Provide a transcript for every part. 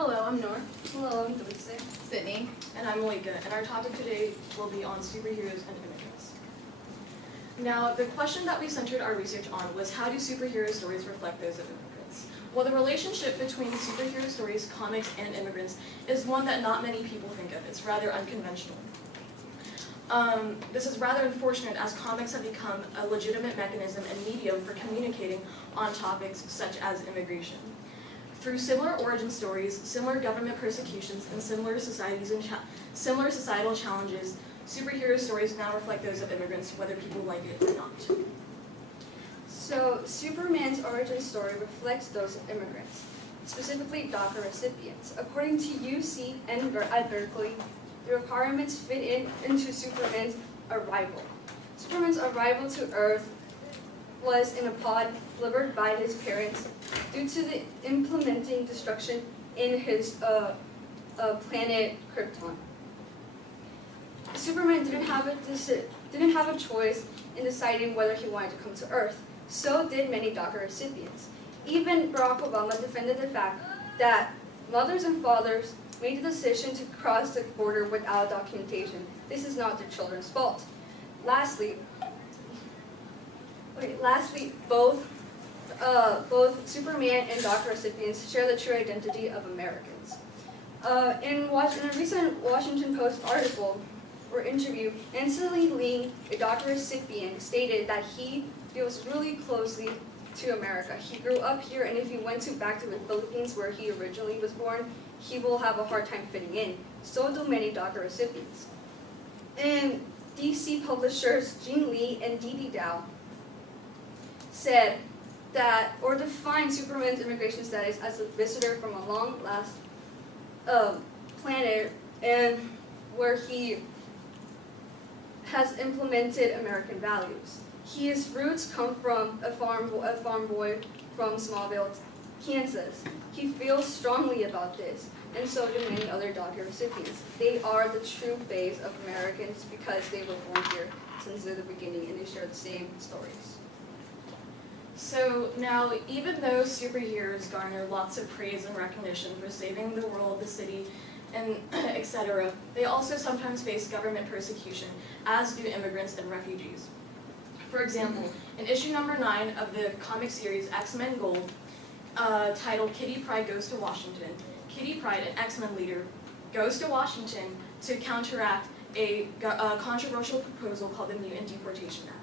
Hello, I'm Nor. Hello, I'm Dulce. Sydney. And I'm Malika, and our topic today will be on superheroes and immigrants. Now, the question that we centered our research on was how do superhero stories reflect those of immigrants? Well, the relationship between superhero stories, comics, and immigrants is one that not many people think of. It's rather unconventional. This is rather unfortunate as comics have become a legitimate mechanism and medium for communicating on topics such as immigration. Through similar origin stories, similar government persecutions, and similar societal challenges, superhero stories now reflect those of immigrants, whether people like it or not. So, Superman's origin story reflects those of immigrants, specifically DACA recipients. According to UC and at Berkeley, the requirements fit into Superman's arrival. Superman's arrival to Earth was in a pod delivered by his parents due to the implementing destruction in his planet Krypton. Superman didn't have a choice in deciding whether he wanted to come to Earth. So did many DACA recipients. Even Barack Obama defended the fact that mothers and fathers made the decision to cross the border without documentation. This is not their children's fault. Lastly, both Superman and DACA recipients share the true identity of Americans. In a recent Washington Post article or interview, Anthony Lee, a DACA recipient, stated that he feels really closely to America. He grew up here, and if he went back to the Philippines where he originally was born, he will have a hard time fitting in. So do many DACA recipients. And DC publishers Jean Lee and Dee Dee Dow said that, or defined Superman's immigration status as a visitor from a long-last planet, and where he has implemented American values. His roots come from a farm boy from Smallville, Kansas. He feels strongly about this, and so do many other DACA recipients. They are the true face of Americans because they were born here since the beginning, and they share the same stories. So now, even though superheroes garner lots of praise and recognition for saving the world, the city, and etc., they also sometimes face government persecution, as do immigrants and refugees. For example, in issue number 9 of the comic series X-Men Gold, titled Kitty Pryde Goes to Washington, Kitty Pryde, an X-Men leader, goes to Washington to counteract a controversial proposal called the Mutant Deportation Act.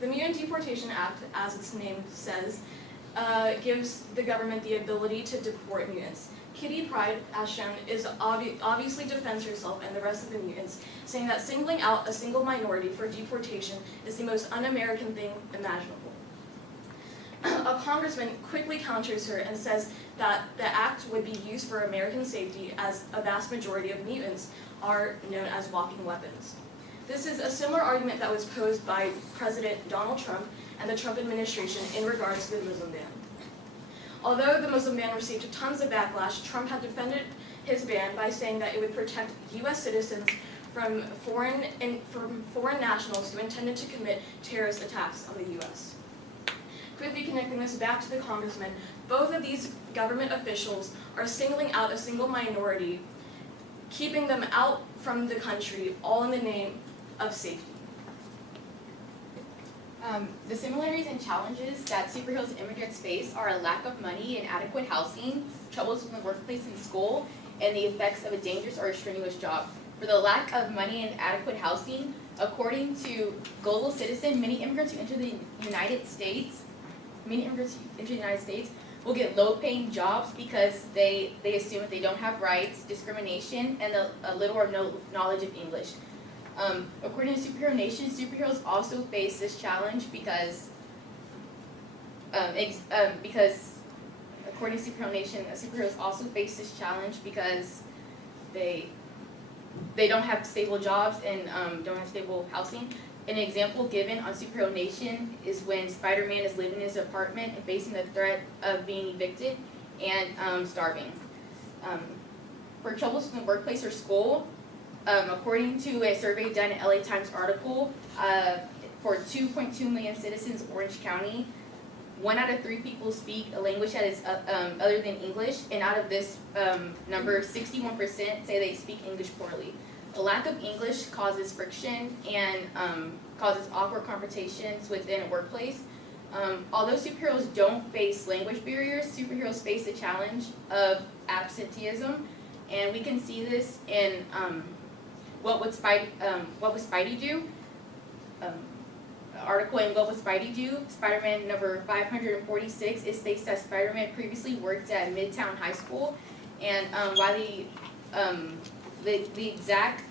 The Mutant Deportation Act, as its name says, gives the government the ability to deport mutants. Kitty Pryde, as shown, obviously defends herself and the rest of the mutants, saying that singling out a single minority for deportation is the most un-American thing imaginable. A congressman quickly counters her and says that the act would be used for American safety, as a vast majority of mutants are known as walking weapons. This is a similar argument that was posed by President Donald Trump and the Trump administration in regards to the Muslim ban. Although the Muslim ban received tons of backlash, Trump had defended his ban by saying that it would protect U.S. citizens from foreign nationals who intended to commit terrorist attacks on the U.S. Quickly connecting this back to the congressman, both of these government officials are singling out a single minority, keeping them out from the country, all in the name of safety. The similarities and challenges that superheroes and immigrants face are a lack of money and adequate housing, troubles in the workplace and school, and the effects of a dangerous or strenuous job. For the lack of money and adequate housing, according to Global Citizen, many immigrants who enter the United States will get low-paying jobs because they assume that they don't have rights, discrimination, and a little or no knowledge of English. According to Superhero Nation, superheroes also face this challenge because according to Superhero Nation, superheroes also face this challenge because they don't have stable jobs and don't have stable housing. An example given on Superhero Nation is when Spider-Man is living in his apartment and facing the threat of being evicted and starving. For troubles in the workplace or school, according to a survey done in LA Times article, for 2.2 million citizens of Orange County, 1 out of 3 people speak a language that is other than English, and out of this number, 61% say they speak English poorly. A lack of English causes friction and causes awkward confrontations within a workplace. Although superheroes don't face language barriers, superheroes face the challenge of absenteeism, and we can see this in What Would Spidey Do? Article in What Would Spidey Do? Spider-Man number 546. It states that Spider-Man previously worked at Midtown High School, and while the exact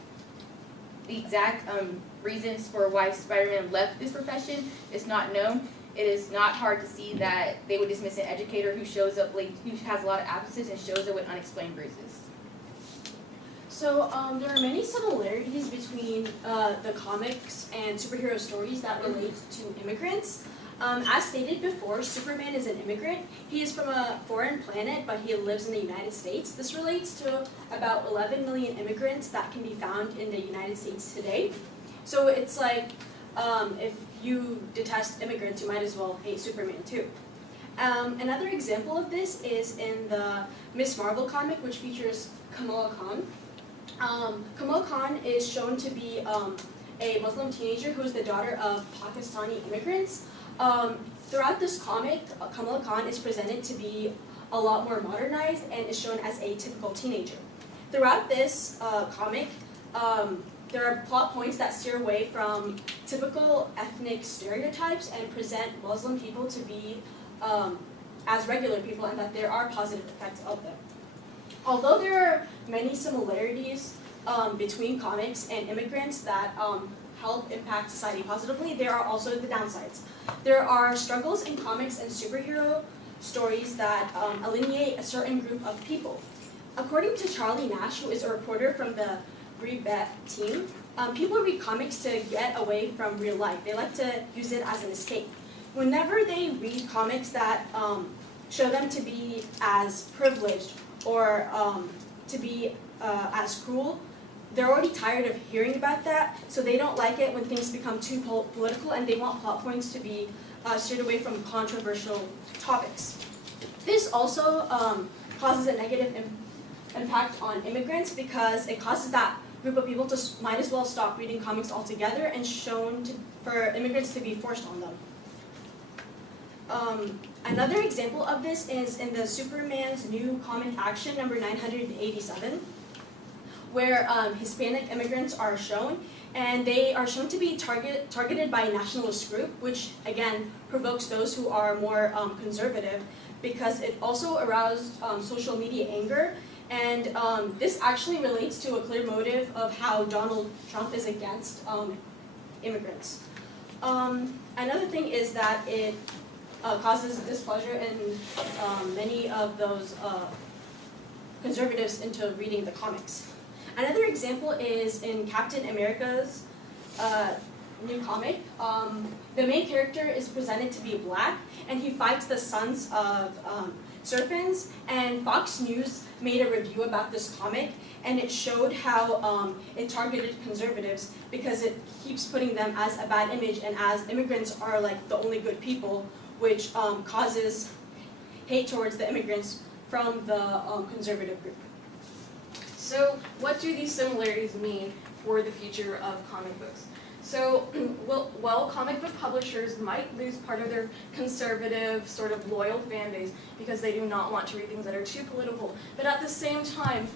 reasons for why Spider-Man left this profession is not known. It is not hard to see that they would dismiss an educator who shows up late, who has a lot of absences and shows up with unexplained bruises. So there are many similarities between the comics and superhero stories that relate to immigrants. As stated before, Superman is an immigrant. He is from a foreign planet, but he lives in the United States. This relates to about 11 million immigrants that can be found in the United States today. So it's like, if you detest immigrants, you might as well hate Superman too. Another example of this is in the Miss Marvel comic, which features Kamala Khan. Kamala Khan is shown to be a Muslim teenager who is the daughter of Pakistani immigrants. Throughout this comic, Kamala Khan is presented to be a lot more modernized and is shown as a typical teenager. Throughout this comic, there are plot points that steer away from typical ethnic stereotypes and present Muslim people to be as regular people, and that there are positive effects of them. Although there are many similarities between comics and immigrants that help impact society positively, there are also the downsides. There are struggles in comics and superhero stories that alienate a certain group of people. According to Charlie Nash, who is a reporter from the Brevet team, people read comics to get away from real life. They like to use it as an escape. Whenever they read comics that show them to be as privileged or to be as cruel, they're already tired of hearing about that, so they don't like it when things become too political, and they want plot points to be steered away from controversial topics. This also causes a negative impact on immigrants because it causes that group of people to might as well stop reading comics altogether, and for immigrants to be forced on them. Another example of this is in the Superman's new comic action number 987, where Hispanic immigrants are shown, and they are shown to be targeted by a nationalist group, which again provokes those who are more conservative, because it also aroused social media anger, and this actually relates to a clear motive of how Donald Trump is against immigrants. Another thing is that it causes displeasure in many of those conservatives into reading the comics. Another example is in Captain America's new comic. The main character is presented to be black, and he fights the sons of serpents, and Fox News made a review about this comic, and it showed how it targeted conservatives because it keeps putting them as a bad image, and as immigrants are like the only good people, which causes hate towards the immigrants from the conservative group. So what do these similarities mean for the future of comic books? So, while comic book publishers might lose part of their conservative, sort of loyal fan base because they do not want to read things that are too political, but at the same time,